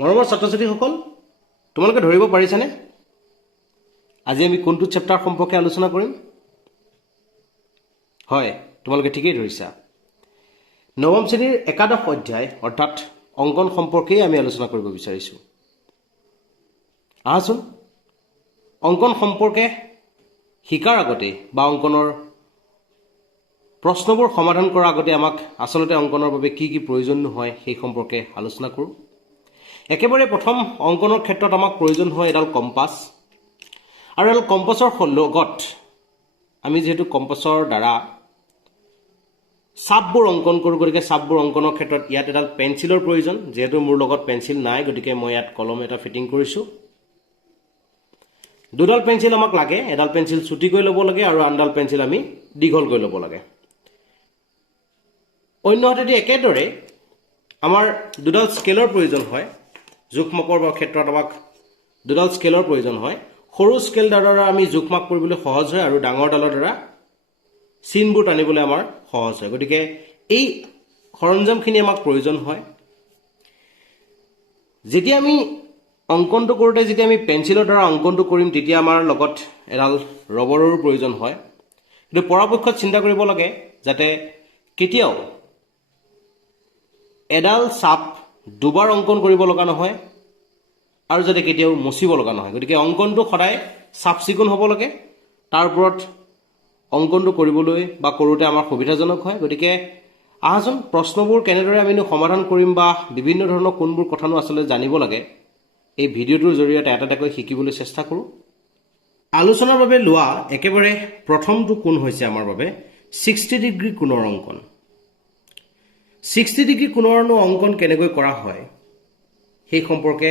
মৰমৰ ছাত্ৰ-ছাত্ৰীসকল তোমালোকে ধৰিব পাৰিছানে আজি আমি কোনটো চেপ্টাৰ সম্পৰ্কে আলোচনা কৰিম হয় তোমালোকে ঠিকই ধৰিছা নৱম শ্ৰেণীৰ একাদশ অধ্যায় অৰ্থাৎ অংকন সম্পৰ্কে আমি আলোচনা কৰিব বিচাৰিছো আহাচোন অংকন সম্পৰ্কে শিকাৰ আগতে বা অংকনৰ প্ৰশ্নবোৰ সমাধান কৰাৰ আগতে আমাক আসলতে অংকনৰ বাবে কি কি প্ৰয়োজন হয় সেই সম্পৰ্কে আলোচনা কৰোঁ একেবাৰে প্ৰথম অংকনৰ ক্ষেত্ৰত আমাক প্ৰয়োজন হয় এডাল কম্পাছ আৰু এডাল কম্পাছৰ লগত আমি যেহেতু কম্পাছৰ দ্বাৰা চাপবোৰ অংকন কৰোঁ গতিকে চাপবোৰ অংকনৰ ক্ষেত্ৰত ইয়াত এডাল পেন্সিলৰ প্ৰয়োজন যেহেতু মোৰ লগত পেন্সিল নাই গতিকে মই ইয়াত কলম এটা ফিটিং কৰিছোঁ দুডাল পেন্সিল আমাক লাগে এডাল পেন্সিল চুটি কৰি ল'ব লাগে আৰু আনডাল পেন্সিল আমি দীঘল কৰি ল'ব লাগে অন্যহাতেদি একেদৰে আমাৰ দুডাল স্কেলৰ প্ৰয়োজন হয় জোখমাপৰ ক্ষেত্ৰত আমাক দুডাল স্কেলৰ প্ৰয়োজন হয় সৰু স্কেল দ্বাৰা আমি জোখমাপ কৰিবলৈ সহজ হয় আৰু ডাঙৰ ডালৰ দ্বাৰা চিনবোৰ টানিবলৈ আমাৰ সহজ হয় গতিকে এই সৰঞ্জামখিনি আমাক প্ৰয়োজন হয় যেতিয়া আমি অংকনটো কৰোঁতে যেতিয়া আমি পেন্সিলৰ দ্বাৰা অংকনটো কৰিম তেতিয়া আমাৰ লগত এডাল ৰবৰৰো প্ৰয়োজন হয় কিন্তু পৰাপক্ষত চিন্তা কৰিব লাগে যাতে কেতিয়াও এডাল চাপ দুবাৰ অংকন কৰিব লগা নহয় আৰু যাতে কেতিয়াও মচিব লগা নহয় গতিকে অংকনটো সদায় চাফ চিকুণ হ'ব লাগে তাৰ ওপৰত অংকনটো কৰিবলৈ বা কৰোঁতে আমাৰ সুবিধাজনক হয় গতিকে আহাচোন প্ৰশ্নবোৰ কেনেদৰে আমি সমাধান কৰিম বা বিভিন্ন ধৰণৰ কোনবোৰ কথানো আচলতে জানিব লাগে এই ভিডিঅ'টোৰ জৰিয়তে এটা এটাকৈ শিকিবলৈ চেষ্টা কৰোঁ আলোচনাৰ বাবে লোৱা একেবাৰে প্ৰথমটো কোণ হৈছে আমাৰ বাবে 60 ডিগ্ৰী কোণৰ অংকন 60 ডিগ্ৰী কোণৰ অংকন কেনেকৈ কৰা হয় সেই সম্পৰ্কে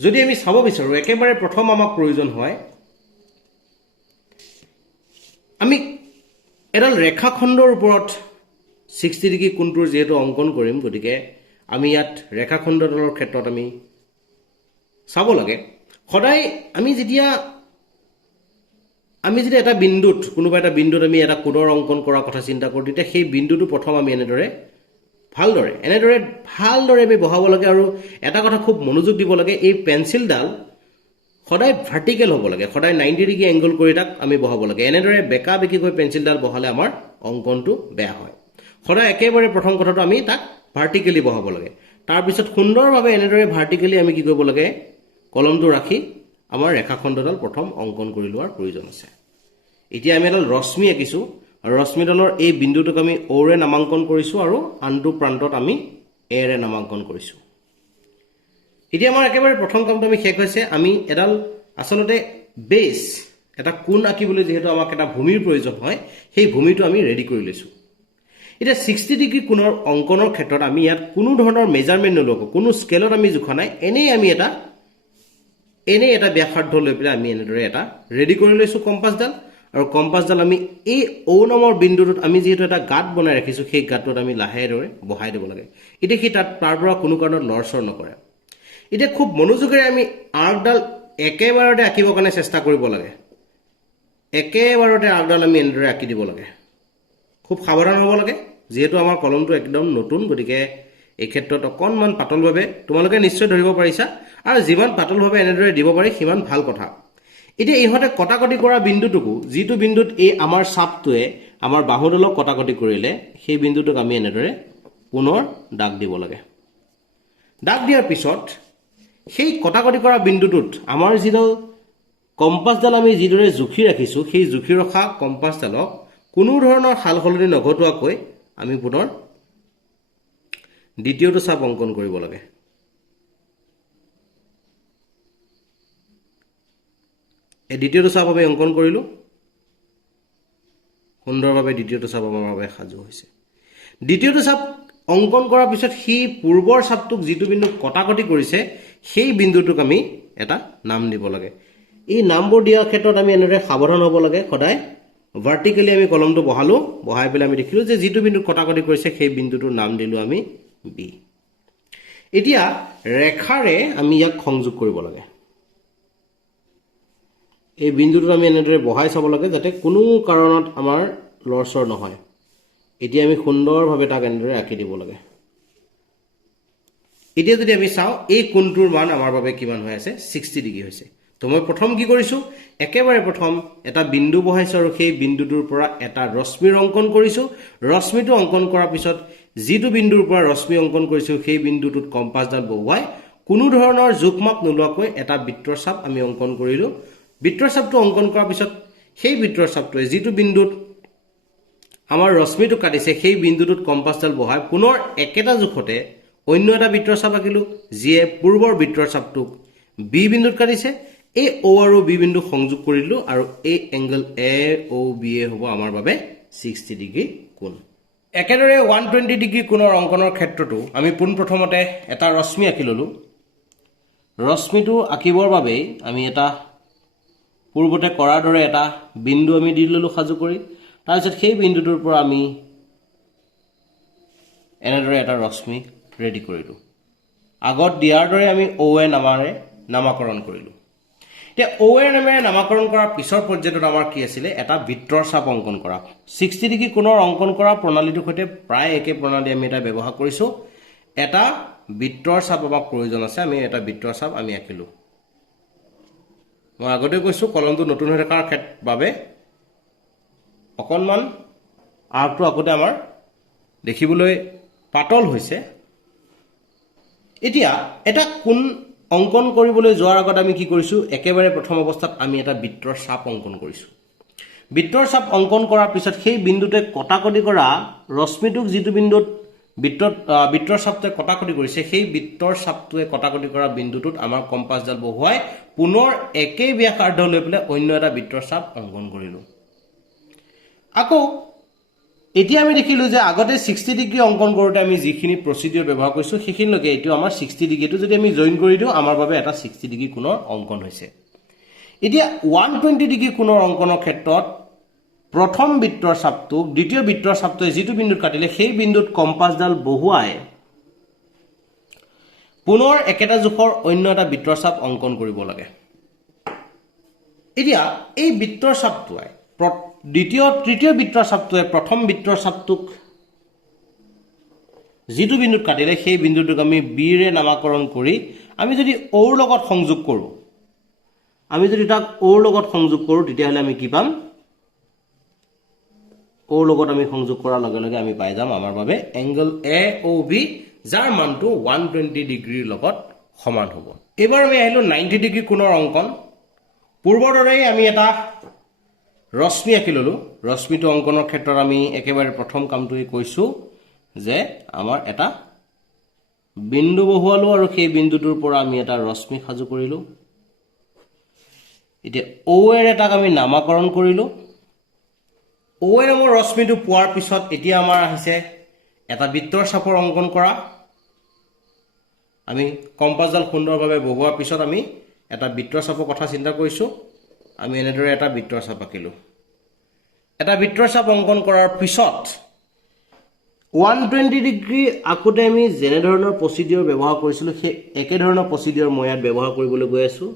যদি আমি চাব বিচাৰোঁ একেবাৰে প্ৰথম আমাক প্ৰয়োজন হয় আমি এডাল ৰেখাখণ্ডৰ ওপৰত 60 ডিগ্ৰী কোণটোৰ যেহেতু অংকন কৰিম গতিকে আমি ইয়াত ৰেখাখণ্ডডালৰ ক্ষেত্ৰত আমি চাব লাগে সদায় আমি যেতিয়া এটা বিন্দুত কোনোবা এটা বিন্দুত আমি এটা কোণৰ অংকন কৰাৰ কথা চিন্তা কৰোঁ তেতিয়া সেই বিন্দুটো প্ৰথম আমি এনেদৰে ভালদৰে আমি বহাব লাগে আৰু এটা কথা খুব মনোযোগ দিব লাগে এই পেন্সিলডাল সদায় ভাৰ্টিকেল হ'ব লাগে সদায় 90 ডিগ্ৰী এংগল কৰি তাক আমি বহাব লাগে এনেদৰে বেকা বেকিকৈ পেন্সিলডাল বহালে আমাৰ অংকনটো বেয়া হয় সদায় একেবাৰে প্ৰথম কথাটো আমি তাক ভাৰ্টিকেলি বহাব লাগে তাৰপিছত সুন্দৰভাৱে এনেদৰে ভাৰ্টিকেলি আমি কি কৰিব লাগে কলমটো ৰাখি আমাৰ ৰেখাখণ্ডডাল প্ৰথম অংকন কৰি লোৱাৰ প্ৰয়োজন আছে এতিয়া আমি এডাল ৰশ্মি আঁকিছোঁ আৰু ৰশ্মিডালৰ এই বিন্দুটোক আমি ওৰে নামাংকন কৰিছোঁ আৰু আনটো প্ৰান্তত আমি এৰে নামাংকন কৰিছোঁ এতিয়া আমাৰ একেবাৰে প্ৰথম কামটো আমি শেষ হৈছে আমি এডাল আচলতে বেছ এটা কোণ আঁকিবলৈ যেহেতু আমাক এটা ভূমিৰ প্ৰয়োজন হয় সেই ভূমিটো আমি ৰেডি কৰি লৈছোঁ এতিয়া 60 ডিগ্ৰী কোণৰ অংকনৰ ক্ষেত্ৰত আমি ইয়াত কোনো ধৰণৰ মেজাৰমেণ্ট নলওঁ কোনো স্কেলত আমি জোখা নাই এনেই এটা ব্যাসাৰ্ধ লৈ পেলাই আমি এনেদৰে এটা ৰেডি কৰি লৈছোঁ কম্পাছডাল আৰু কম্পাছডাল আমি এই ও নামৰ বিন্দুটোত আমি যিহেতু এটা গাঁত বনাই ৰাখিছোঁ সেই গাঁতটোত আমি লাহেৰে বহাই দিব লাগে এতিয়া সি তাৰ পৰা কোনো কাৰণত লৰচৰ নকৰে এতিয়া খুব মনোযোগেৰে আমি আৰ্কডাল একেবাৰতে আঁকিবৰ কাৰণে চেষ্টা কৰিব লাগে একেবাৰতে আৰ্কডাল আমি এনেদৰে আঁকি দিব লাগে খুব সাৱধান হ'ব লাগে যিহেতু আমাৰ কলমটো একদম নতুন গতিকে এই ক্ষেত্ৰত অকণমান পাতলভাৱে তোমালোকে নিশ্চয় ধৰিব পাৰিছা আৰু যিমান পাতলভাৱে এনেদৰে দিব পাৰি সিমান ভাল কথা এতিয়া ইহঁতে কটাকটি কৰা বিন্দুটোকো যিটো বিন্দুত এই আমাৰ চাপটোৱে আমাৰ বাহুডালক কটাকটি কৰিলে সেই বিন্দুটোক আমি এনেদৰে পুনৰ দাগ দিব লাগে দাগ দিয়াৰ পিছত সেই কটাকটি কৰা বিন্দুটোত আমাৰ যিডাল কম্পাছডাল আমি যিদৰে জুখি ৰাখিছোঁ সেই জুখি ৰখা কম্পাছডালক কোনো ধৰণৰ সাল সলনি নঘটোৱাকৈ আমি পুনৰ দ্বিতীয়টো চাপ অংকন কৰিব লাগে এই দ্বিতীয়টো চাপ আমি অংকন কৰিলোঁ সুন্দৰভাৱে দ্বিতীয়টো চাপ আমাৰ বাবে সাজু হৈছে দ্বিতীয়টো চাপ অংকন কৰাৰ পিছত সি পূৰ্বৰ চাপটোক যিটো বিন্দু কটাকটি কৰিছে সেই বিন্দুটোক আমি এটা নাম দিব লাগে এই নামবোৰ দিয়াৰ ক্ষেত্ৰত আমি এনেদৰে সাৱধান হ'ব লাগে সদায় ভাৰ্টিকেলি আমি কলমটো বহাই পেলাই আমি দেখিলোঁ যে যিটো বিন্দু কটাকটি কৰিছে সেই বিন্দুটোৰ নাম দিলোঁ আমি বি এতিয়া ৰেখাৰে আমি ইয়াক সংযোগ কৰিব লাগে এই বিন্দুটো আমি এনেদৰে বহাই চাব লাগে যাতে কোনো কাৰণত আমাৰ লৰচৰ নহয় এতিয়া আমি সুন্দৰভাৱে তাক এনেদৰে আঁকি দিব লাগে এতিয়া যদি আমি চাওঁ এই কোণটোৰ মান আমাৰ বাবে কিমান হৈ আছে 60 ডিগ্ৰী হৈছে তো মই প্ৰথম কি কৰিছো একেবাৰে প্ৰথম এটা বিন্দু বহাইছো আৰু সেই বিন্দুটোৰ পৰা এটা ৰশ্মিৰ অংকন কৰিছো ৰশ্মিটো অংকন কৰাৰ পিছত যিটো বিন্দুৰ পৰা ৰশ্মি অংকন কৰিছো সেই বিন্দুটোত কম্পাছডাল বহুৱাই কোনো ধৰণৰ জোখমাপ নোলোৱাকৈ এটা বৃত্তৰ চাপ আমি অংকন কৰিলো বৃত্তৰ চাপটো অংকন কৰাৰ পিছত সেই বৃত্তৰ চাপটোৱে যিটো বিন্দুত আমাৰ ৰশ্মিটো কাটিছে সেই বিন্দুটোত কম্পাছডাল বহাই পুনৰ একেটা জোখতে অন্য এটা বৃত্তৰ চাপ আঁকিলো যিয়ে পূৰ্বৰ বৃত্তৰ চাপটোক বি বিন্দুত কাটিছে এই ও আৰু বি বিন্দু সংযোগ কৰিলো আৰু এই angle A O B A হ'ব আমাৰ বাবে 60 ডিগ্ৰী কোণ একেদৰে 120 ডিগ্ৰী কোণৰ অংকনৰ ক্ষেত্ৰতো আমি পোনপ্ৰথমতে এটা ৰশ্মি আঁকি ললো ৰশ্মিটো আঁকিবৰ বাবে আমি এটা পূৰ্বতে কৰাৰ দৰে এটা বিন্দু আমি দি ললো সাজু কৰি তাৰপিছত সেই বিন্দুটোৰ পৰা আমি এনেদৰে এটা ৰশ্মি ৰেডি কৰিলো আগত দিয়াৰ দৰে আমি ও এ নামাৰে নামাকৰণ কৰিলো তে ও এ নামেৰে নামাকৰণ কৰাৰ পিছৰ পৰ্যায়ত আমাৰ কি আছিল এটা বৃত্তৰ চাপ অংকন কৰা 60 ডিগ্ৰী কোণৰ অংকন কৰা প্ৰণালীটোৰ সৈতে প্ৰায় একে প্ৰণালী আমি এটা ব্যৱহাৰ কৰিছো এটা বৃত্তৰ চাপ আমাক প্ৰয়োজন আছে আমি এটা বৃত্তৰ চাপ আমি আঁকিলো মই আগতে কৈছো কলমটো নতুন হৈ থকাৰ বাবে অকনমান আৰ্কটো আগতে আমাৰ দেখিবলৈ পাতল হৈছে এতিয়া এটা কোণ অংকন কৰিবলৈ যোৱাৰ আগত আমি কি কৰিছো একেবাৰে প্ৰথম অৱস্থাত আমি এটা বৃত্তৰ চাপ অংকন কৰিছো বৃত্তৰ চাপ অংকন কৰাৰ পিছত সেই বিন্দুতে কটাকটি কৰা ৰশ্মিটোক যিটো বিন্দুত বৃত্তৰ চাপটোৱে কটাকটি কৰিছে সেই বৃত্তৰ চাপটোৱে কটাকটি কৰা বিন্দুটোত আমাৰ কম্পাছডাল বহুৱাই পুনৰ একেই ব্যাসাৰ্ধ লৈ পেলাই অন্য এটা বৃত্তৰ চাপ অংকন কৰিলো আকৌ এতিয়া আমি দেখিলো যে আগতে 60 ডিগ্ৰী অংকন কৰোতে আমি যিখিনি প্ৰচিডিউৰ ব্যৱহাৰ কৰিছো সেইখিনিলৈকে এটো আমাৰ 60 ডিগ্ৰীটো যদি আমি জইন কৰি দিও আমাৰ বাবে এটা 60 ডিগ্ৰী কোণৰ অংকন হৈছে এতিয়া 120 ডিগ্ৰী কোণৰ অংকনৰ ক্ষেত্ৰত প্ৰথম বৃত্তৰ চাপটো দ্বিতীয় বৃত্তৰ চাপটোৱে যিটো বিন্দুত কাটিলে সেই বিন্দুত কম্পাছডাল বহুৱাই পুনৰ একেটা জোখৰ অন্য এটা বৃত্তৰ চাপ অংকন কৰিব লাগে এতিয়া এই বৃত্তৰ চাপটোৱে তৃতীয় বৃত্তৰ চাপটোৱে প্ৰথম বৃত্তৰ চাপটোক যিটো বিন্দুত কাটিলে সেই বিন্দুটোক আমি বি ৰে নামাকৰণ কৰি আমি যদি ওৰ লগত সংযোগ কৰো তেতিয়াহলে আমি কি পাম ওৰ লগত আমি সংযোগ কৰাৰ লগে লগে আমি পাই যাম আমাৰ বাবে এংগল এ ও বি যাৰ মানটো 120 ডিগ্ৰীৰ লগত সমান হ'ব এবাৰ আমি আহিলো 90 ডিগ্ৰী কোণৰ অংকন পূৰ্বৰ দৰেই আমি এটা ৰশ্মি আঁকি ললো ৰশ্মিটো অংকনৰ ক্ষেত্ৰত আমি একেবাৰে প্ৰথম কামটোই কৈছো যে আমাৰ এটা বিন্দু বহুৱালো আৰু সেই বিন্দুটোৰ পৰা আমি এটা ৰশ্মি সাজু কৰিলো এতিয়া ও এৰ এটাক আমি নামাকৰণ কৰিলো ও এ নামৰ ৰশ্মিটো পোৱাৰ পিছত এতিয়া আমাৰ আহিছে এটা বৃত্তৰ চাপৰ অংকন কৰা আমি কম্পাছডাল সুন্দৰভাৱে বহুৱাৰ পিছত আমি এটা বৃত্তৰ চাপৰ কথা চিন্তা কৰিছো আমি এনেদৰে এটা বৃত্তৰ চাপ আঁকিলো এটা বৃত্তৰ চাপ অংকন কৰাৰ পিছত 120 ডিগ্ৰী আকোতে আমি যেনে ধৰণৰ প্ৰচিডিউৰ ব্যৱহাৰ কৰিছিলো সেই একে ধৰণৰ প্ৰচিডিউৰ মই ইয়াত ব্যৱহাৰ কৰিবলৈ গৈ আছো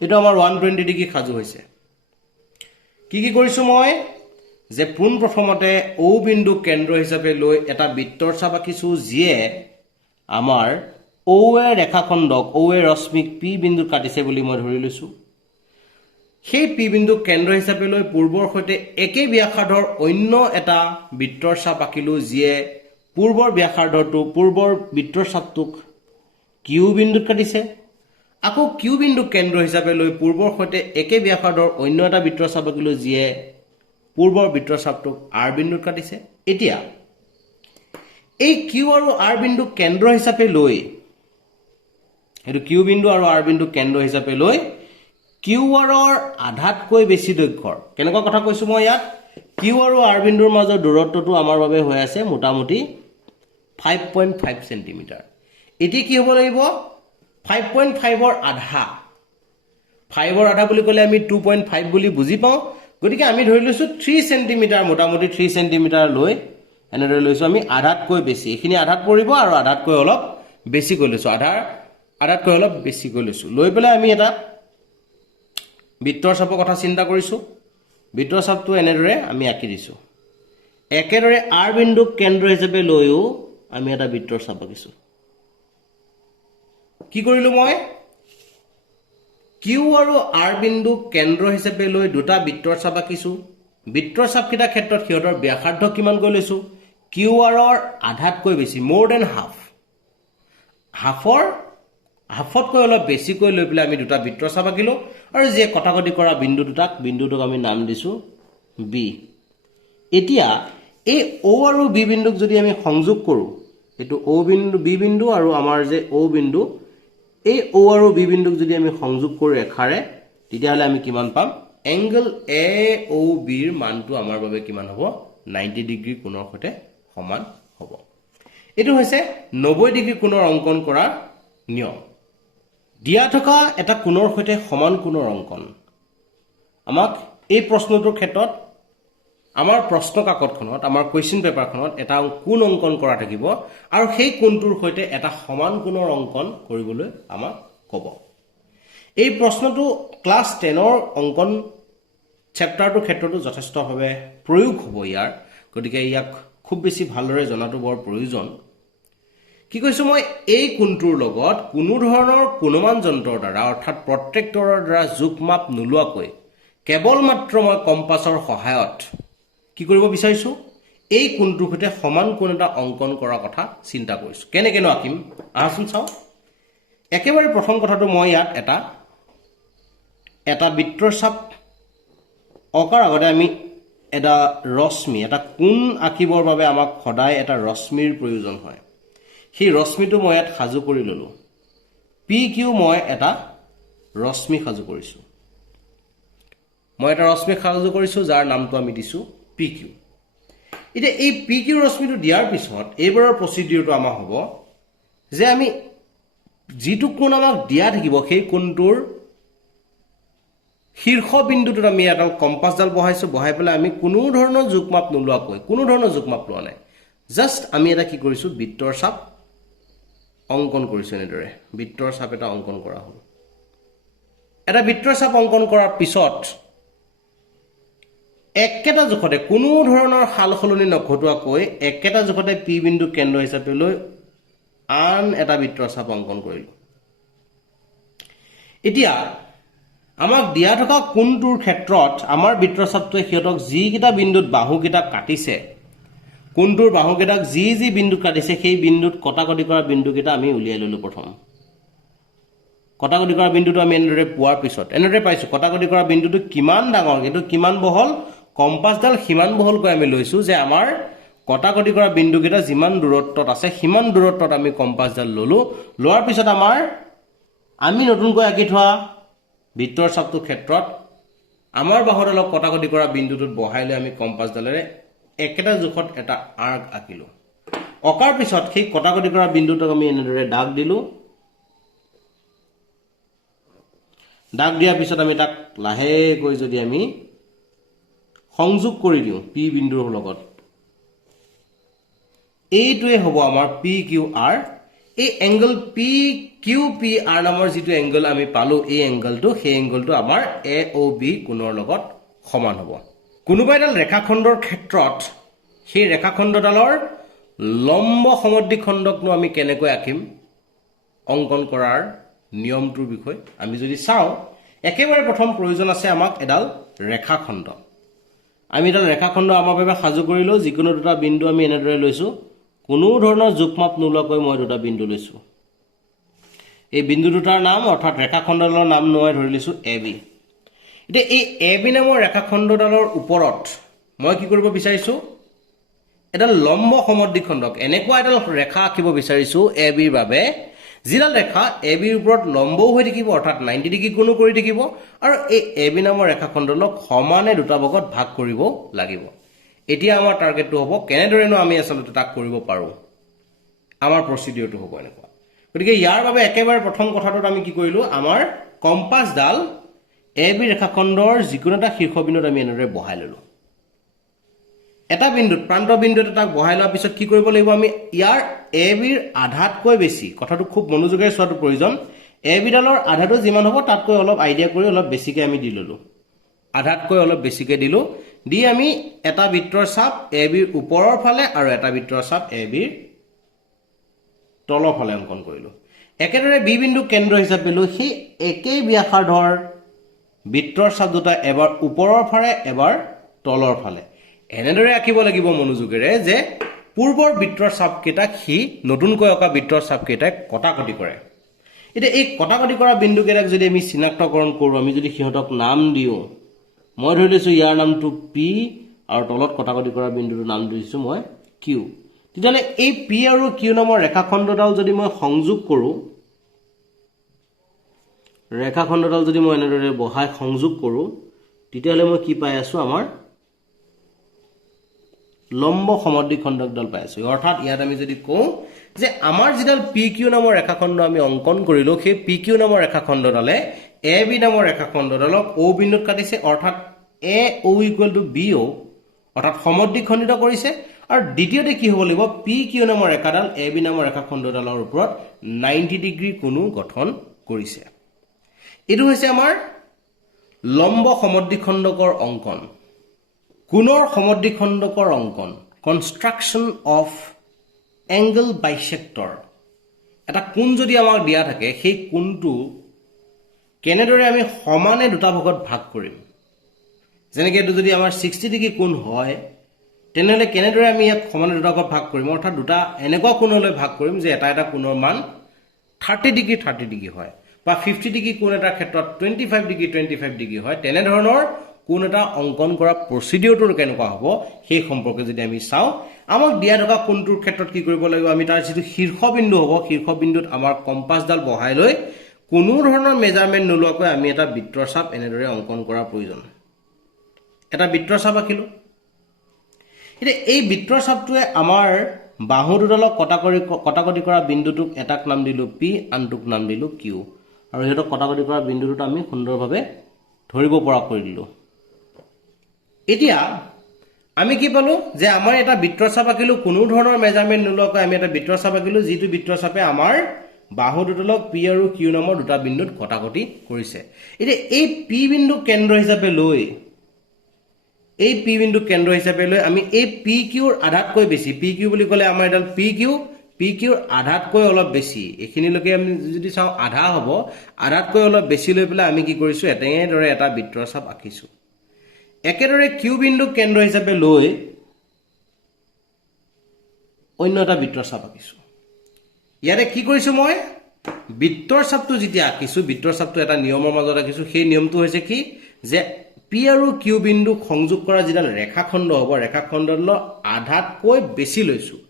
এটা আমাৰ 120 ডিগ্ৰী সাজু হৈছে কি কৰিছো মই যে পোন প্ৰথমতে ও বিন্দু কেন্দ্ৰ হিচাপে লৈ এটা বৃত্তৰ চাপ আঁকিছো যিয়ে আমাৰ ও এ ৰেখাখণ্ডক ও এ ৰশ্মিক পি বিন্দু কাটিছে বুলি মই ধৰি লৈছো সেই পি বিন্দু কেন্দ্ৰ হিচাপে লৈ পূৰ্বৰ সৈতে একে ব্যাসাৰ্ধৰ অন্য এটা বৃত্তৰ চাপ আঁকিলো যিয়ে পূৰ্বৰ বৃত্তৰ চাপটোক কিউ বিন্দুত কাটিছে আকৌ কিউ বিন্দু কেন্দ্ৰ হিচাপে লৈ পূৰ্বৰ সৈতে একে ব্যাসাৰ্ধৰ অন্য এটা বৃত্তৰ চাপ আঁকিলো যিয়ে পূৰ্বৰ বৃত্তৰ চাপটোক আৰ বিন্দুত কাটিছে এতিয়া এই কিউ আৰু আৰ বিন্দু কেন্দ্ৰ হিচাপে লৈ এটো কিউ বিন্দু আৰু আৰ বিন্দু কেন্দ্ৰ হিচাপে লৈ কিউ আৰৰ আধাতকৈ বেছি দৈৰ্ঘ্যৰ কেনেকুৱা কথা কৈছো মই ইয়াত কিউ আৰু আৰ বিন্দুৰ মাজৰ দূৰত্বটো আমাৰ বাবে হৈ আছে মোটামুটি 5.5 সেন্টিমিটাৰ এটি কি হ'ব লাগিব 5.5 ৰ আধা 5 ৰ আধা বুলি ক'লে আমি 2.5 বুলি বুজি পাওঁ গতিকে আমি ধৰি লৈছো 3 সেন্টিমিটাৰ মোটামুটি 3 সেন্টিমিটাৰ লৈ এনেদৰে লৈছো আমি আধাতকৈ বেছি এখিনি আধাত পৰিব আৰু আধাতকৈ অলপ বেছি কৈ লৈছো আধাতকৈ অলপ বেছি কৈ লৈছো লৈ পেলাই আমি এটা বৃত্তৰ চাপৰ কথা চিন্তা কৰিছো বৃত্তৰ চাপটো এনেদৰে আমি আঁকি দিছো একেদৰে আৰ বিন্দুক কেন্দ্ৰ হিচাপে লৈও আমি এটা বৃত্তৰ চাপ আঁকিছো কি কৰিলো মই কিউ আৰু আৰ বিন্দু কেন্দ্ৰ হিচাপে লৈ দুটা বৃত্তৰ চাপ আঁকিছো বৃত্তৰ চাপ কিটা ক্ষেত্ৰত হিহঁতৰ ব্যাসাৰ্ধ কিমান কৈ লৈছো কিউ আৰৰ আধাতকৈ বেছি মোৰ দেন হাফতকৈ অলপ বেছিকৈ লৈ পেলাই আমি দুটা বৃত্তৰ চাপ আঁকিলো আৰু যে কটাকটি কৰা বিন্দুটোক আমি নাম দিছো বি এতিয়া এই ও আৰু বি বিন্দুক যদি আমি সংযোগ কৰো এটো ও বিন্দু বি বিন্দু আৰু আমাৰ যে ও বিন্দু এই ও আৰু বি বিন্দুক যদি আমি সংযোগ কৰো ৰেখাৰে তেতিয়া হলে আমি কিমান পাম এংগল এ ও বিৰ মানটো আমাৰ বাবে কিমান হ'ব 90 ডিগ্ৰী কোণৰ সৈতে সমান হ'ব এটো হৈছে 90 ডিগ্ৰী কোণৰ অঙ্কন কৰা নিয়ম দিয়া থকা এটা কোণৰ সৈতে সমান কোণৰ অঙ্কন আমাক এই প্ৰশ্নটোৰ ক্ষেত্ৰত আমাৰ প্ৰশ্ন কাকতখনত আমাৰ কোৱেশ্চন পেপাৰখনত এটা কোণ অঙ্কন কৰা থাকিব আৰু সেই কোণটোৰ সৈতে এটা সমান কোণৰ অঙ্কন কৰিবলৈ আমাক ক'ব এই প্ৰশ্নটো ক্লাছ 10 ৰ অঙ্কন চেপ্টাৰটোৰ ক্ষেত্ৰতো যথেষ্টভাৱে প্ৰয়োগ হ'ব ইয়াৰ গতিকে ইয়াক খুব বেছি ভালদৰে জনাটো বৰ প্ৰয়োজন কি কৈছো মই এই কোণটোৰ লগত কোনো ধৰণৰ কোণমান যন্ত্ৰৰ দ্বাৰা অৰ্থাৎ প্ৰট্ৰেক্টৰৰ দ্বাৰা জোখমাপ নোলোৱাকৈ কেৱল মাত্ৰ মই কম্পাছৰ সহায়ত কি কৰিব বিচাৰিছো এই কোণটোৰ সৈতে সমান কোণ এটা অঙ্কন কৰা কথা চিন্তা কৰিছো কেনেকৈ আঁকিম আহাচোন চাও একেবাৰে প্ৰথম কথাটো মই ইয়াত এটা বৃত্তৰ চাপ অকাৰ আগতে আমি এটা ৰশ্মি এটা কোণ আঁকিবৰ বাবে আমাক সদায় এটা ৰশ্মিৰ প্ৰয়োজন হয় সেই ৰশ্মিটো মই ইয়াত সাজু কৰি ললো পি কিউ মই এটা ৰশ্মি সাজু কৰিছো যাৰ নামটো আমি দিছো পি কিউ এতিয়া এই পি কিউ ৰশ্মিটো দিয়াৰ পিছত এইবাৰৰ প্ৰচিডিউৰটো আমাৰ হ'ব যে আমি যিটো কোণ আমাক দিয়া থাকিব সেই কোণটোৰ শীৰ্ষ বিন্দুটোত আমি এটা কম্পাছডাল বহাই পেলাই আমি কোনো ধৰণৰ জোখমাপ লোৱা নাই জাস্ট আমি এটা কি কৰিছো বৃত্তৰ চাপ অঙ্কন কৰিছো এনেদৰে বৃত্তৰ চাপ এটা অঙ্কন কৰা হ'ল এটা বৃত্তৰ চাপ অঙ্কন কৰাৰ পিছত একেটা জোখতে কোনো ধৰণৰ সালসলনি নঘটোৱাকৈ একেটা জোখতে পি বিন্দু কেন্দ্ৰ হিচাপে লৈ আন এটা বৃত্তৰ চাপ অঙ্কন কৰিলো এতিয়া আমাক দিয়া থকা কোণটোৰ ক্ষেত্ৰত আমাৰ বৃত্তৰ চাপটোৱে হিহঁতক যিকিটা বিন্দুত বাহুকিটা কাটিছে কোণটোৰ বাহুকিটাক যি বিন্দুত কাটিছে সেই বিন্দুত কটাকটি কৰা বিন্দুকিটা আমি উলিয়াই ললো প্ৰথম কটাকটি কৰা বিন্দুটো আমি এনেদৰে পোৱাৰ পিছত এনেদৰে পাইছো কটাকটি কৰা বিন্দুটো কিমান ডাঙৰ কিন্তু কিমান বহল কম্পাছডাল সিমান বহলকৈ আমি লৈছো যে আমাৰ কটাকটি কৰা বিন্দুকিটা যিমান দূৰত্বত আছে সিমান দূৰত্বত আমি কম্পাছডাল ললো লোৱাৰ পিছত আমি নতুনকৈ আঁকি থোৱা বৃত্তৰ চাপটোৰ ক্ষেত্ৰত আমাৰ বাহুডালক কটাকটি কৰা বিন্দুটোত বহাই লৈ আমি কম্পাছডালেৰে একেটা জোখত এটা আৰ্ক আঁকিলো অকাৰ পিছত সেই কটাকটি কৰা বিন্দুটোক আমি এনেদৰে দাগ দিলো দাগ দিয়াৰ পিছত আমি তাক লাহেকৈ যদি আমি সংযোগ কৰি দিওঁ পি বিন্দুৰ লগত এইটোৱে হ'ব আমাৰ পি কিউ আৰ এই angle P Q P R নামৰ যিটো এংগল আমি পালো এই সেই এংগলটো আমাৰ এ ও বি কোণৰ লগত সমান হ'ব কোনোবা এডাল ৰেখাখণ্ডৰ ক্ষেত্ৰত সেই ৰেখাখণ্ডডালৰ লম্ব সমদ্বিখণ্ডকনো আমি কেনেকৈ আঁকিম অঙ্কন কৰাৰ নিয়মটোৰ বিষয় আমি যদি চাও একেবাৰে প্ৰথম প্ৰয়োজন আছে আমাক এডাল ৰেখাখণ্ড আমি এডাল ৰেখাখণ্ড আমাৰ বাবে সাজু কৰিলো যিকোনো দুটা বিন্দু আমি এনেদৰে লৈছো কোনো ধৰণৰ জোখমাপ নোলোৱাকৈ মই দুটা বিন্দু লৈছো এই বিন্দু দুটাৰ নাম অৰ্থাৎ ৰেখাখণ্ডডালৰ নাম মই ধৰি লৈছো এ বি এতিয়া এই এ বি নামৰ ৰেখাখণ্ডডালৰ ওপৰত মই কি কৰিব বিচাৰিছো এডাল লম্ব সমদ্বিখণ্ডক এনেকুৱা এডাল ৰেখা আঁকিব বিচাৰিছো এ বিৰ বাবে যিডাল ৰেখা এ বিৰ ওপৰত লম্বও হৈ থাকিব অৰ্থাৎ 90 ডিগ্ৰী কোণো কৰি থাকিব আৰু এই এ বি নামৰ ৰেখাখণ্ডক সমানে দুটা ভাগত ভাগ কৰিব লাগিব এতিয়া আমাৰ টাৰ্গেটটো হ'ব কেনেদৰেনো আমি আচলতে তাক কৰিব পাৰো আমাৰ প্ৰচিডিউৰটো হ'ব এনেকুৱা গতিকে ইয়াৰ বাবে একেবাৰে প্ৰথম কথাটোত আমি কি কৰিলো আমাৰ কম্পাছডাল এ বি ৰেখাখণ্ডৰ যিকোনো এটা শীৰ্ষবিন্দুত আমি এনেদৰে বহাই ললো এটা বিন্দুত প্ৰান্ত বিন্দুত তাক বহাই লোৱাৰ পিছত কি কৰিব লাগিব আমি ইয়াৰ এ বিৰ আধাতকৈ বেছি কথাটো খুব মনোযোগেৰে চোৱাটো প্ৰয়োজন এ বিডালৰ আধাটো যিমান হ'ব তাতকৈ অলপ আইডিয়া কৰি অলপ বেছিকৈ আমি দি ললো আধাতকৈ অলপ বেছিকৈ দিলো দি আমি এটা বৃত্তৰ চাপ এ বিৰ ওপৰৰ ফালে আৰু এটা বৃত্তৰ চাপ এ বিৰ তলৰ ফালে অংকন কৰিলোঁ একেদৰে বি বিন্দু কেন্দ্ৰ হিচাপে লৈ সেই একেই ব্যাসাৰ্ধৰ বৃত্তৰ চাপ দুটা এবাৰ ওপৰৰ ফালে এবাৰ তলৰ ফালে এনেদৰে আঁকিব লাগিব মনোযোগেৰে যে পূৰ্বৰ বৃত্তৰ চাপকেইটাক সি নতুনকৈ অঁকা বৃত্তৰ চাপকেইটাক কটাকটি কৰে এতিয়া এই কটাকটি কৰা বিন্দুকেইটাক যদি আমি চিনাক্তকৰণ কৰোঁ আমি যদি সিহঁতক নাম দিওঁ মই ধৰি লৈছোঁ ইয়াৰ নামটো পি আৰু তলত কটাকটি কৰা বিন্দুটোৰ নাম দিছোঁ মই কিউ তেতিয়াহ'লে এই পি আৰু কিউ নামৰ ৰেখাখণ্ডডাল যদি মই সংযোগ কৰোঁ ৰেখাখণ্ডডাল যদি মই এনেদৰে বহাই সংযোগ কৰোঁ তেতিয়াহ'লে মই কি পাই আছোঁ আমাৰ লম্ব সমদ্বিখণ্ডকডাল পাই আছোঁ অৰ্থাৎ ইয়াত আমি যদি কওঁ যে আমাৰ যিডাল পি কিউ নামৰ ৰেখাখণ্ড আমি অংকন কৰিলোঁ সেই পি কিউ নামৰ ৰেখাখণ্ডডালে এ বি নামৰ ৰেখাখণ্ডডালক অ' বিন্দুত কাটিছে অৰ্থাৎ এ অ' ইকুৱেল টু বি অ' অৰ্থাৎ সমদ্বিখণ্ডিত কৰিছে আৰু দ্বিতীয়তে কি হ'ব লাগিব পি কিউ নামৰ ৰেখাডাল এ বি নামৰ ৰেখাখণ্ডডালৰ ওপৰত 90 ডিগ্ৰী কোণো গঠন কৰিছে এইটো হৈছে আমাৰ লম্ব সমদ্বিখণ্ডকৰ অংকন কোণৰ সমদ্বিখণ্ডকৰ অংকন কনষ্ট্ৰাকশ্যন অফ এংগল বাইসেক্টৰ এটা কোণ যদি আমাক দিয়া থাকে সেই কোণটো কেনেদৰে আমি সমানে দুটা ভাগত ভাগ কৰিম যেনেকৈ এইটো যদি আমাৰ 60 ডিগ্ৰী কোণ হয় তেনেহ'লে কেনেদৰে আমি ইয়াক সমানে দুটা ভাগত ভাগ কৰিম অৰ্থাৎ দুটা এনেকুৱা কোণলৈ ভাগ কৰিম যে এটা এটা কোণৰ মান 30 ডিগ্ৰী হয় বা 50 ডিগ্ৰী কোণ এটাৰ ক্ষেত্ৰত 25 ডিগ্ৰী হয় তেনেধৰণৰ কোণ এটা অংকন কৰা প্ৰচিডিউৰটো কেনেকুৱা হ'ব সেই সম্পৰ্কে যদি আমি চাওঁ আমাক দিয়া থকা কোণটোৰ ক্ষেত্ৰত কি কৰিব লাগিব আমি তাৰ যিটো শীৰ্ষবিন্দু হ'ব শীৰ্ষবিন্দুত আমাৰ কম্পাছডাল বহাই লৈ কোনো ধৰণৰ মেজাৰমেণ্ট নোলোৱাকৈ আমি এটা বৃত্তৰ চাপ এনেদৰে অংকন কৰাৰ প্ৰয়োজন এটা বৃত্তৰ চাপ আঁকিলোঁ এতিয়া এই বৃত্তৰ চাপটোৱে আমাৰ বাহু দুডালক কটাকটি কৰা বিন্দুটোক এটাক নাম দিলোঁ পি আনটোক নাম দিলোঁ কিউ আৰু সিহঁতক কটাকটি কৰা বিন্দুটোত আমি সুন্দৰভাৱে ধৰিব পৰা কৰি দিলোঁ এতিয়া আমি কি পালোঁ যে আমাৰ এটা বৃত্তৰ চাপ আঁকিলোঁ কোনো ধৰণৰ মেজাৰমেণ্ট নোলোৱাকৈ আমি এটা বৃত্তৰ চাপ আঁকিলোঁ যিটো বৃত্তৰ চাপে আমাৰ বাহু দুডালক পি আৰু কিউ নামৰ দুটা বিন্দুত কটাকটি কৰিছে এতিয়া এই পি বিন্দু কেন্দ্ৰ হিচাপে লৈ আমি এই পি কিউৰ আধাতকৈ বেছি পি কিউ বুলি ক'লে আমাৰ এডাল পি কিউৰ আধাতকৈ অলপ বেছি এইখিনিলৈকে আমি যদি চাওঁ আধা হ'ব আধাতকৈ অলপ বেছি লৈ পেলাই আমি কি কৰিছোঁ এনেদৰে এটা বৃত্তৰ চাপ আঁকিছোঁ একেদৰে কিউ বিন্দু কেন্দ্ৰ হিচাপে লৈ অন্য এটা বৃত্তৰ চাপ আঁকিছোঁ ইয়াতে কি কৰিছোঁ মই বৃত্তৰ চাপটো যেতিয়া আঁকিছোঁ বৃত্তৰ চাপটো এটা নিয়মৰ মাজত আঁকিছোঁ সেই নিয়মটো হৈছে কি যে পি আৰু কিউ বিন্দু সংযোগ কৰা যিডাল ৰেখাখণ্ড হ'ব ৰেখাখণ্ডডালৰ আধাতকৈ বেছি লৈছোঁ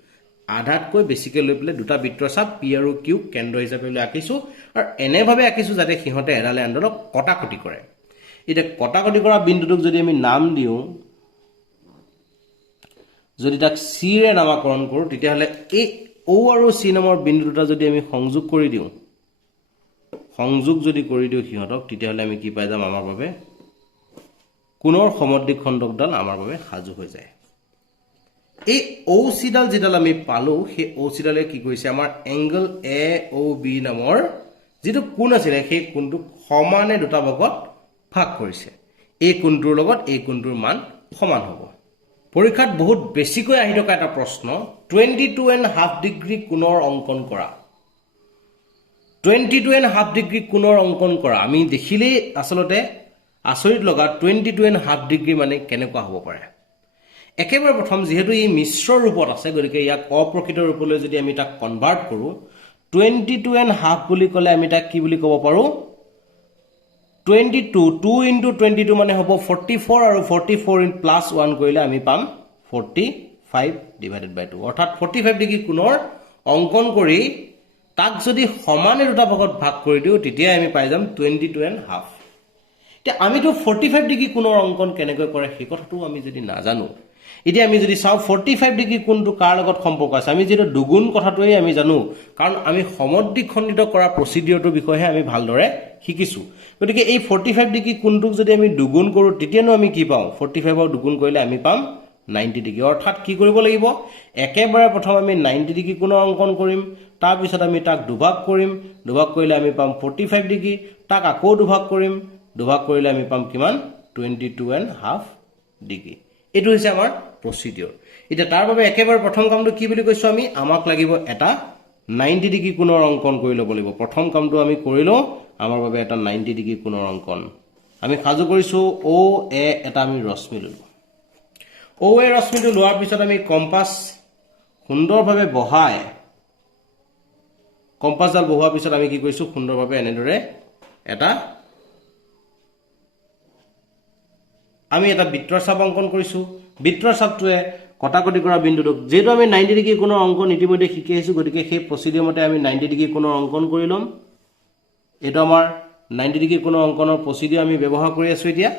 আধাতকৈ বেছিকৈ লৈ পেলাই দুটা বৃত্তৰ চাপ পি আৰু কিউ কেন্দ্ৰ হিচাপে লৈ আঁকিছোঁ আৰু এনেভাৱে আঁকিছোঁ যাতে সিহঁতে এডালে আনডালক কটাকটি কৰে এতিয়া কটাকটি কৰা বিন্দুটোক যদি আমি নাম দিওঁ যদি তাক চিৰে নামাকৰণ কৰোঁ তেতিয়াহ'লে এই অ' আৰু চি নামৰ বিন্দু দুটা যদি আমি সংযোগ কৰি দিওঁ সিহঁতক তেতিয়াহ'লে আমি কি পাই যাম আমাৰ বাবে কোণৰ সমদ্বিখণ্ডকডাল আমাৰ বাবে সাজু হৈ যায় এই অ' চিডাল যিডাল আমি পালোঁ সেই অ' চিডালে কি কৰিছে আমাৰ এংগল এ অ' বি নামৰ যিটো কোণ আছিলে সেই কোণটোক সমানে দুটা ভাগত ভাগ কৰিছে এই কোণটোৰ লগত এই কোণটোৰ মান সমান হ'ব পৰীক্ষাত বহুত বেছিকৈ আহি থকা এটা প্ৰশ্ন 22.5 ডিগ্ৰী কোণৰ অংকন কৰা 22.5 ডিগ্ৰী কোণৰ অংকন কৰা আমি দেখিলেই আচলতে আচৰিত লগা 22.5 ডিগ্ৰী মানে কেনেকুৱা হ'ব পাৰে একেবাৰে প্ৰথম যিহেতু ই মিশ্ৰ ৰূপত আছে গতিকে ইয়াক অপ্ৰকৃত ৰূপলৈ যদি আমি তাক কনভাৰ্ট কৰোঁ 22.5 বুলি ক'লে আমি তাক কি বুলি ক'ব পাৰোঁ 22 2 into 22 মানে হ'ব 44 আৰু 44 প্লাছ 1 কৰিলে আমি পাম 45 ডিভাইডেড বাই 2 অৰ্থাৎ 45 ডিগ্ৰী কোণৰ অংকন কৰি তাক যদি সমানে দুটা ভাগত ভাগ কৰি দিওঁ তেতিয়া আমি পাই যাম 22.5 এতিয়া আমিতো 45 ডিগ্ৰী কোণৰ অংকন কেনেকৈ কৰে সেই কথাটো আমি যদি নাজানো এতিয়া আমি যদি চাওঁ 45 ডিগ্ৰী কোণটো কাৰ লগত সম্পৰ্ক আছে আমি যেটো দুগুণ কথাটোই আমি জানো কাৰণ আমি সমদ্বিখণ্ডিত কৰা প্ৰচিডিউৰটোৰ বিষয়ে আমি ভালদৰে শিকিছো গতিকে এই 45 ডিগ্ৰী কোণটোক যদি আমি দুগুণ কৰোঁ তেতিয়ানো আমি কি পাওঁ 45 ৰ দুগুণ কৰিলে আমি পাম 90 ডিগ্ৰী অৰ্থাৎ কি কৰিব লাগিব একেবাৰে প্ৰথম আমি 90 ডিগ্ৰী কোণৰ অংকন কৰিম তাৰ পিছত আমি তাক দুভাগ কৰিলে আমি পাম 45 ডিগ্ৰী তাক আকৌ দুভাগ কৰিলে আমি পাম কিমান 22.5 ডিগ্ৰী এটো হৈছে আমাৰ প্ৰচিডিউৰ এটা তাৰ বাবে একেবাৰে প্ৰথম কামটো কি বুলি কৈছো আমি আমাক লাগিব এটা 90 ডিগ্ৰী কোণৰ অংকন কৰি ল'ব লাগিব প্ৰথম কামটো আমি কৰিলো আমাৰ বাবে এটা 90 ডিগ্ৰী কোণৰ অংকন আমি সাজু কৰিছো ও এ এটা আমি ৰশ্মি ললো ও এ ৰশ্মিটো লোৱাৰ পিছত আমি কম্পাস সুন্দৰভাৱে বহাই কম্পাসডাল বহোৱাৰ পিছত আমি কি কৰিছো সুন্দৰভাৱে এনেদৰে এটা আমি এটা বৃত্তৰ চাপ অংকন কৰিছো বৃত্তৰ চাপটোৱে কটাকটি কৰা বিন্দুটোক যেটো আমি 90 ডিগ্ৰী কোণৰ অংকন ইতিমধ্যে শিকি আহিছো গতিকে সেই প্ৰসিডিউৰ মতে আমি 90 ডিগ্ৰী কোণৰ অংকন কৰি লম এটা আমাৰ 90 ডিগ্ৰী কোণৰ অংকনৰ প্ৰসিডিউৰ আমি ব্যৱহাৰ কৰি আছো এতিয়া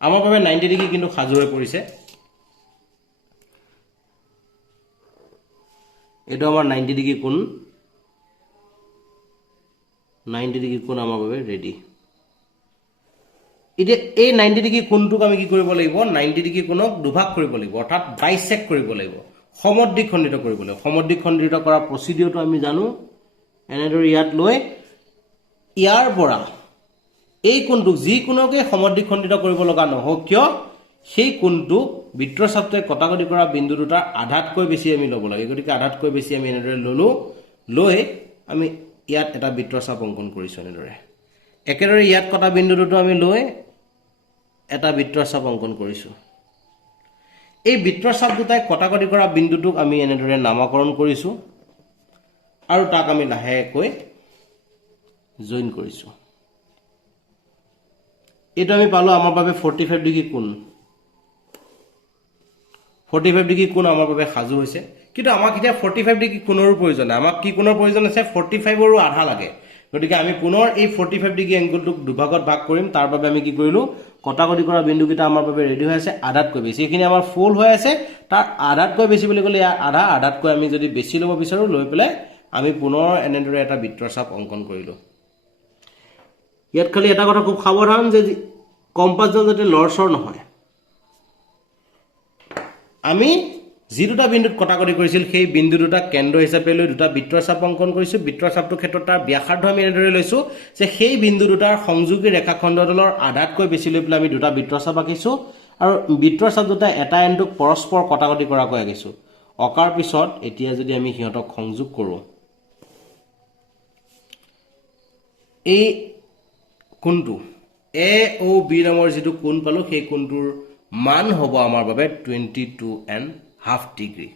আমাৰ বাবে 90 ডিগ্ৰী কিন্তু সাজু হৈ পৰিছে এটা আমাৰ 90 ডিগ্ৰী কোণ 90 ডিগ্ৰী কোণ আমাৰ বাবে ৰেডি ইতে এই 90 ডিগ্ৰী কোণটোক আমি কি কৰিব লাগিব 90 ডিগ্ৰী কোণক দুভাগ কৰিব লাগিব অৰ্থাৎ বাইসেক্ট কৰিব লাগিব সমদ্বিখণ্ডিত কৰিব লাগিব সমদ্বিখণ্ডিত কৰা প্ৰসিডিউৰটো আমি জানো এনেদৰে ইয়াত লৈ ইয়াৰ পৰা এই কোণটোক যি কোণকে সমদ্বিখণ্ডিত কৰিব লগা নহওক কিয় সেই কোণটো বৃত্তৰ চাপটোৱে কটাকটি কৰা বিন্দু দুটাৰ আধাতকৈ বেছি আমি ল'ব লাগে গতিকে আধাতকৈ বেছি আমি এনেদৰে ললো লৈ আমি ইয়াত এটা বৃত্তৰ চাপ অংকন কৰিছো এনেদৰে একেদৰে ইয়াত কটা বিন্দু দুটো আমি লৈ এটা বৃত্তৰ চাপ অংকন কৰিছো এই বৃত্তৰ চাপ দুটাই কটাকটি কৰা বিন্দুটোক আমি এনেদৰে নামকৰণ কৰিছো আৰু তাক আমি লাহেকৈ জইন কৰিছো এটা আমি পালো আমাৰ বাবে 45 ডিগ্ৰী কোণ 45 ডিগ্ৰী কোণ আমাৰ বাবে সাজু হৈছে কিন্তু আমাক এতিয়া 45 ডিগ্ৰী কোণৰ প্ৰয়োজন আমাক কি কোণৰ প্ৰয়োজন আছে 45 ৰো আধা লাগে গতিকে আমি পুনৰ এই 45 ডিগ্ৰী এংগলটোক দুভাগত ভাগ কৰিম তাৰ বাবে আমি কি কৰিলো কটাকটি কৰা বিন্দুকিটা আমাৰ বাবে ৰেডি হৈ আছে আধাতকৈ বেছি এখিনি আমাৰ ফুল হৈ আছে তাৰ আধাতকৈ বেছি বুলি ক'লে আধা আধাতকৈ আমি যদি বেছি ল'ব বিচাৰো লৈ পেলাই আমি পুনৰ এনেদৰে এটা বৃত্তৰ চাপ অংকন কৰিলো ইয়াত খালি এটা কথা খুব সাৱধান যে কম্পাসডাল যাতে লৰচৰ নহয় আমি যি দুটা বিন্দুত কটাকটি কৰিছিল সেই বিন্দু দুটা কেন্দ্ৰ হিচাপে লৈ দুটা বৃত্তৰ চাপ অংকন কৰিছো বৃত্তৰ চাপটোৰ ক্ষেত্ৰত তাৰ ব্যাসাৰ্ধ আমি এনেদৰে লৈছো যে সেই বিন্দু দুটাৰ সংযোগী ৰেখাখণ্ডডালৰ আধাতকৈ বেছি লৈ পেলাই আমি দুটা বৃত্তৰ চাপ আঁকিছো আৰু বৃত্তৰ চাপ দুটা এটা এণ্ডক পৰস্পৰ কটাকটি কৰাকৈ আঁকিছো অকাৰ পিছত এতিয়া যদি আমি হিহঁতক সংযোগ কৰো এই কোণটো এ ও বি নামৰ যেটো কোণ পালো সেই কোণটোৰ মান হ'ব আমাৰ বাবে 22.5 ডিগ্ৰী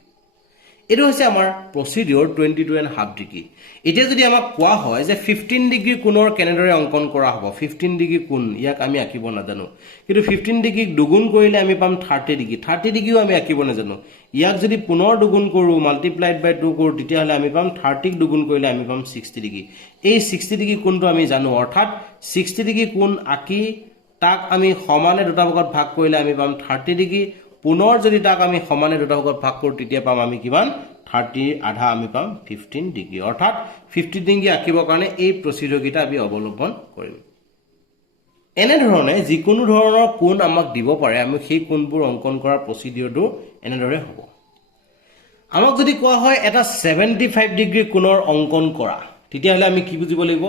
এটো হৈছে আমাৰ প্ৰসিডিউৰ 22.5 ডিগ্ৰী এতিয়া যদি আমাক কোৱা হয় যে 15 ডিগ্ৰী কোণৰ কেনেদৰে অংকন কৰা হ'ব 15 ডিগ্ৰী কোণ ইয়াক আমি আঁকিব নাজানো কিন্তু 15 ডিগ্ৰীক দুগুণ কৰিলে আমি পাম 30 ডিগ্ৰী 30 ডিগ্ৰীও আমি আঁকিব নাজানো ইয়াক যদি পুনৰ দুগুণ কৰো মাল্টিপ্লাইড বাই 2 কৰো তেতিয়া হলে আমি পাম 30 ক দুগুণ কৰিলে আমি পাম 60 ডিগ্ৰী এই 60 ডিগ্ৰী কোণটো আমি জানো অৰ্থাৎ 60 ডিগ্ৰী কোণ আঁকি তাক আমি সমানে দুটা ভাগত ভাগ কৰিলে আমি পাম 30 ডিগ্ৰী পুনৰ যদি তাক আমি সমানে দুটা ভাগত ভাগ কৰো তেতিয়া পাম আমি কিমান 30 আধা আমি পাম 15 ডিগ্ৰী অৰ্থাৎ 15 ডিগ্ৰী আঁকিবৰ কাৰণে এই প্ৰসিডিউৰ কিটা আমি অৱলম্বন কৰিম এনে ধৰণে যিকোনো ধৰণৰ কোণ আমাক দিব পাৰে আমি সেই কোণবোৰ অংকন কৰাৰ প্ৰসিডিউৰটো এনে ধৰে হ'ব আমাক যদি কোৱা হয় এটা 75 ডিগ্ৰী কোণৰ অংকন কৰা তেতিয়া হলে আমি কি বুজিব লাগিব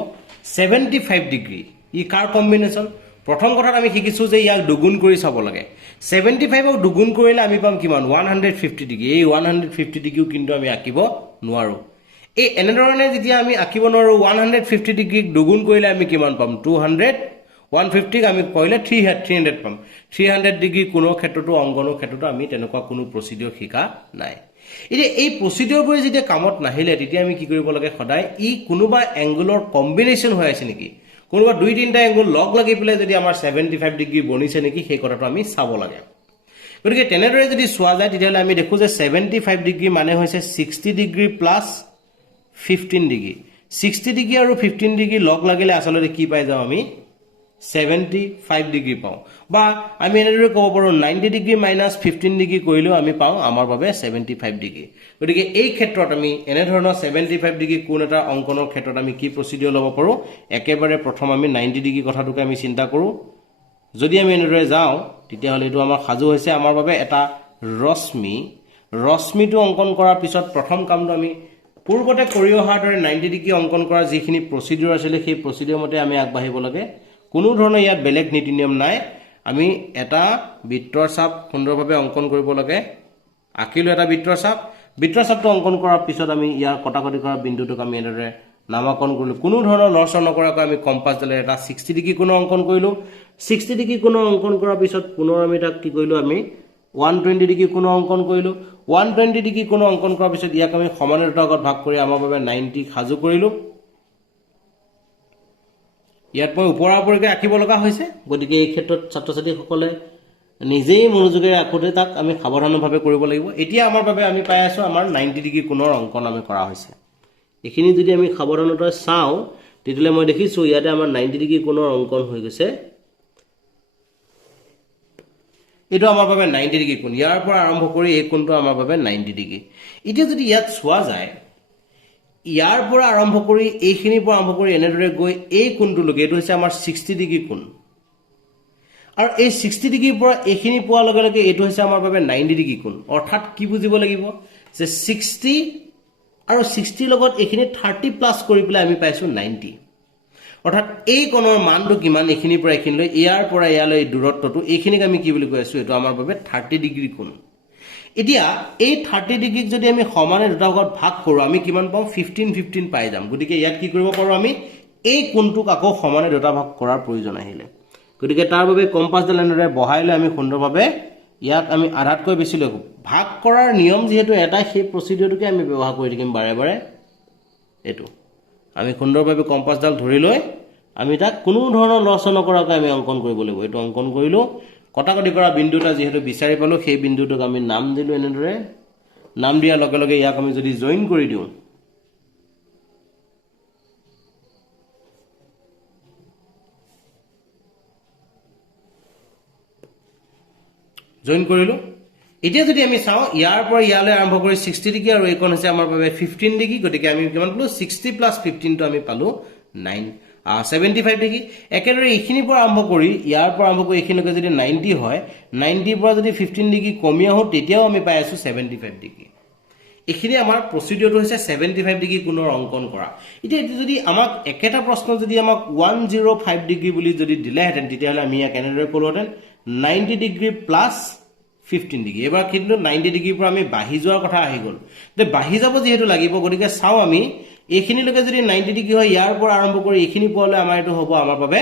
75 ডিগ্ৰী ই কাৰ কম্বিনেশন প্ৰথম কথাত আমি শিকিছো যে ইয়াক দুগুণ কৰি চাব লাগে 75 ক দুগুণ কৰিলে আমি পাম কিমান 150 ডিগ্ৰী এই 150 ডিগ্ৰীও কিন্তু আমি আঁকিব নোৱাৰো এই এনে ধৰণে যেতিয়া আমি আঁকিব নোৱাৰো 150 ডিগ্ৰীক দুগুণ কৰিলে আমি কিমান পাম 200 150 ক আমি কইলে 300 পাম 300 ডিগ্ৰী কোণৰ ক্ষেত্ৰটো অংকনৰ ক্ষেত্ৰটো আমি তেনেকুৱা কোনো প্ৰসিডিউৰ শিকা নাই এতিয়া এই প্ৰসিডিউৰবোৰ যেতিয়া কামত নাহিলে তেতিয়া আমি কি কৰিব লাগে সদায় ই কোনোবা এংগলৰ কম্বিনেশন হৈ আছে নেকি কোনোবা দুই তিনটা এংগল লগ লাগি পেলাই যদি আমাৰ 75 ডিগ্ৰী বনিছে নেকি সেই কথাটো আমি চাব লাগে গতিকে তেনেদৰে যদি চোৱা যায় তেতিয়াহলে আমি দেখো যে 75 ডিগ্ৰী মানে হৈছে 60 ডিগ্ৰী প্লাস 15 ডিগ্ৰী 60 ডিগ্ৰী আৰু 15 ডিগ্ৰী লগ লাগিলে আসলে কি পাই যাও আমি 75 ডিগ্ৰী পাও বা আমি এনেদৰে ক'ব পাৰো 90 ডিগ্ৰী মাইনাস 15 ডিগ্ৰী কৰিলেও আমি পাও আমাৰ বাবে 75 ডিগ্ৰী গতিকে এই ক্ষেত্ৰত আমি এনে ধৰণৰ 75 ডিগ্ৰী কোণ এটা অংকনৰ ক্ষেত্ৰত আমি কি প্ৰসিডিউৰ ল'ব পাৰো একেবাৰে প্ৰথম আমি 90 ডিগ্ৰী কথাটোকে আমি চিন্তা কৰো যদি আমি এনেদৰে যাও তেতিয়া হলে এটো আমাৰ সাজু হৈছে আমাৰ বাবে এটা ৰশ্মিটো অংকন কৰাৰ পিছত প্ৰথম কামটো আমি পূৰ্বতে কৰি অহাৰ দৰে 90 ডিগ্ৰী অংকন কৰাৰ যিখিনি প্ৰসিডিউৰ আছিল সেই প্ৰসিডিউৰ মতে আমি আগবাঢ়িব লাগে কোনো ধৰণৰ ইয়াত বেলেগ নীতি নিয়ম নাই আমি এটা বৃত্তৰ চাপ সুন্দৰভাৱে অংকন কৰিব লাগে আঁকিলো এটা বৃত্তৰ চাপটো অংকন কৰাৰ পিছত আমি ইয়াৰ কটাকটি কৰা বিন্দুটোক আমি এনেদৰে নামাকৰণ কৰিলো কোনো ধৰণৰ লৰচৰ নকৰাকৈ আমি কম্পাছডালেৰে এটা 60 ডিগ্ৰী কোণ অংকন কৰিলো 60 ডিগ্ৰী কোণ অংকন কৰাৰ পিছত পুনৰ আমি তাক কি কৰিলো আমি 120 ডিগ্ৰী কোণ অংকন কৰিলো 120 ডিগ্ৰী কোণ অংকন কৰাৰ পিছত ইয়াক আমি সমানে দুটা ভাগত ভাগ কৰি আমাৰ বাবে 90 সাজু কৰিলো ইয়াত মই ওপৰাওপৰিকৈ আঁকিব লগা হৈছে গতিকে এই ক্ষেত্ৰত ছাত্ৰ-ছাত্ৰীসকলে নিজেই মনোযোগেৰে আঁকোতে তাক আমি সাৱধানভাৱে কৰিব লাগিব এতিয়া আমাৰ বাবে আমি পাই আছো আমাৰ 90 ডিগ্ৰী কোণৰ অংকন আমি কৰা হৈছে এখিনি যদি আমি সাৱধানতাৰে চাও তেতিয়ালে মই দেখিছো ইয়াতে আমাৰ 90 ডিগ্ৰী কোণৰ অংকন হৈ গৈছে এটো আমাৰ বাবে 90 ডিগ্ৰী কোণ ইয়াৰ পৰা আৰম্ভ কৰি এই কোণটো আমাৰ বাবে 90 ডিগ্ৰী এতিয়া যদি ইয়াত চোৱা যায় ইয়াৰ পৰা আৰম্ভ কৰি এইখিনিৰ পৰা আৰম্ভ কৰি এনেদৰে গৈ এই কোণটোলৈকে এটো হৈছে আমাৰ 60 ডিগ্ৰী কোণ আৰু এই 60 ডিগ্ৰীৰ পৰা এইখিনি পোৱাৰ লগে লগে এটো হৈছে আমাৰ বাবে 90 ডিগ্ৰী কোণ অৰ্থাৎ কি বুজিব লাগিব যে 60 আৰু 60 লগত এইখিনি 30 প্লাস কৰি পেলাই আমি পাইছো 90 অৰ্থাৎ এই কোণৰ মানটো কিমান এইখিনিৰ পৰা এইখিনিলৈ ইয়াৰ পৰা ইয়ালৈ দূৰত্বটো এইখিনিক আমি কি বুলি কৈ আছো এটো আমাৰ বাবে 30 ডিগ্ৰী কোণ এতিয়া এই 30 ডিগ্ৰীক যদি আমি সমানে দুটা ভাগত ভাগ কৰো আমি কিমান পাম 15 পাই যাম গতিকে ইয়াত কি কৰিব পাৰো আমি এই কোণটোক আকৌ সমানে দুটা ভাগ কৰাৰ প্ৰয়োজন আহিলে গতিকে তাৰ বাবে কম্পাছডাল এনেদৰে বহাইলে আমি সুন্দৰভাৱে ইয়াক আমি আধাতকৈ বেছি লওঁ ভাগ কৰাৰ নিয়ম যেহেতু এটা সেই প্ৰসিডিউৰটোকে আমি ব্যৱহাৰ কৰি থাকিম বাৰে বাৰে এটো আমি সুন্দৰভাৱে কম্পাছডাল ধৰি লৈ আমি তাক কোনো ধৰণৰ লৰচৰ নকৰাকৈ আমি অংকন কৰিব লাগিব এটো অংকন কৰিলো কটাকটি কৰা বিন্দুটা যেহেতু বিচাৰি পালো সেই বিন্দুটোক আমি নাম দিলো এনেদৰে নাম দিয়াৰ লগে লগে ইয়াক আমি যদি জয়েন কৰি দিও জয়েন কৰিলো এতিয়া যদি আমি চাও ইয়াৰ পৰা ইয়ালৈ আৰম্ভ কৰি 60 ডিগ্ৰী আৰু এইকণ হৈছে আমাৰ বাবে 15 ডিগ্ৰী গতিকে আমি কিমান পালো 60 + 15 টো আমি পালো 75 ডিগ্ৰী একেদৰে এইখিনিৰ পৰা আৰম্ভ কৰি ইয়াৰ পৰা আৰম্ভ কৰি এইখিনিলৈকে যদি 90 হয় 90 পৰা যদি 15 ডিগ্ৰী কমি আহো তেতিয়াও আমি পাই আছো 75 ডিগ্ৰী এইখিনি আমাৰ প্ৰসিডিউৰটো হৈছে 75 ডিগ্ৰী কোণৰ অংকন কৰা এতিয়া যদি আমাক একেটা প্ৰশ্ন যদি আমাক 105 ডিগ্ৰী বুলি যদি দিলেহেঁতেন তেতিয়াহলে আমি ইয়াক এনেদৰে ক'লোহেঁতেন 90 ডিগ্ৰী প্লাস 15 ডিগ্ৰী এবাৰ কিন্তু 90 ডিগ্ৰীৰ পৰা আমি বাঢ়ি যোৱাৰ কথা আহি গল তে বাঢ়ি যাব যেহেতু লাগিব গতিকে চাও আমি এইখিনিলৈকে যদি 90 ডিগ্ৰী হয় ইয়াৰ পৰা আৰম্ভ কৰি এইখিনি পোৱালৈ আমাৰ এটো হ'ব আমাৰ বাবে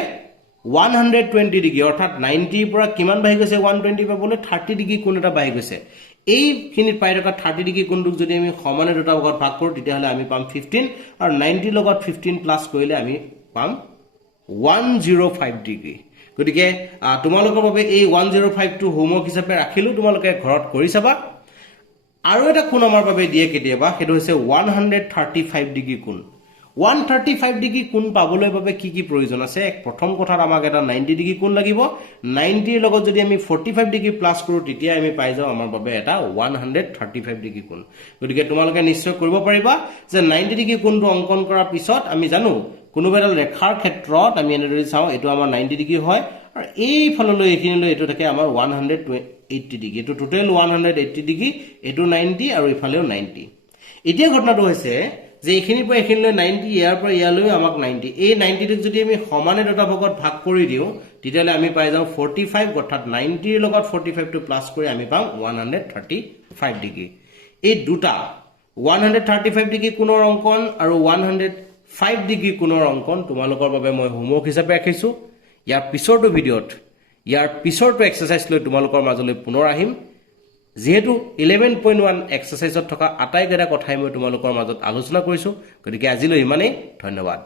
120 ডিগ্ৰী অৰ্থাৎ 90 ৰ পৰা কিমান বাঢ়ি গৈছে 120 পাবলৈ 30 ডিগ্ৰী কোণ এটা বাঢ়ি গৈছে এইখিনিত পাই থকা 30 ডিগ্ৰী কোণটোক যদি আমি সমানে দুটা ভাগত ভাগ কৰো তেতিয়াহলে আমি পাম 15 আৰু 90 লগত 15 প্লাস কৰিলে আমি পাম 105 ডিগ্ৰী গতিকে তোমালোকৰ বাবে এই 105 টো হোমৱৰ্ক হিচাপে ৰাখিলো তোমালোকে ঘৰত কৰি চাবা আৰু এটা কোণ আমাৰ বাবে দিয়ে কেতিয়াবা হেতু হৈছে 135 ডিগ্ৰী কোণ 135 ডিগ্ৰী কোণ পাবলৈ বাবে কি কি প্ৰয়োজন আছে প্ৰথম কথাত আমাক এটা 90 ডিগ্ৰী কোণ লাগিব 90 ৰ লগত যদি আমি 45 ডিগ্ৰী প্লাস কৰো তেতিয়া আমি পাই যাও আমাৰ বাবে এটা 135 ডিগ্ৰী কোণ গতিকে তোমালোকে নিশ্চয় কৰিব পাৰিবা যে 90 ডিগ্ৰী কোণটো অংকন কৰাৰ পিছত আমি জানো কোনোবা এটা ৰেখাৰ ক্ষেত্ৰত আমি এনেদৰে চাও এটো আমাৰ 90 ডিগ্ৰী হয় আৰু এই ফললৈ এইখিনিলৈ এটো থাকে আমাৰ 180 ডিগ্ৰী এটো টোটাল 180 ডিগ্ৰী এটো 90 আৰু ইফালেও 90 এতিয়া ঘটনাটো হৈছে যে এইখিনিৰ পৰা এইখিনিলৈ 90 ইয়াৰ পৰা ইয়ালৈ আমাক 90 এই 90 টোক যদি আমি সমানে দুটা ভাগত ভাগ কৰি দিও তেতিয়ালে আমি পাই যাও 45 অৰ্থাৎ 90 ৰ লগত 45 টো প্লাস কৰি আমি পাম 135 ডিগ্ৰী এই দুটা 135 ডিগ্ৰী কোণৰ অংকন আৰু 105 ডিগ্ৰী কোণৰ অংকন তোমালোকৰ বাবে মই হোমৱৰ্ক হিচাপে ৰাখিছো ইয়াৰ পিছৰটো ভিডিঅত ইয়াৰ পিছৰটো এক্সাৰসাইজ লৈ তোমালোকৰ মাজলৈ পুনৰ আহিম যেহেতু 11.1 এক্সাৰসাইজত থকা আটাইকেইটা কথাই মই তোমালোকৰ মাজত আলোচনা কৰিছো গতিকে আজিলৈ ইমানেই ধন্যবাদ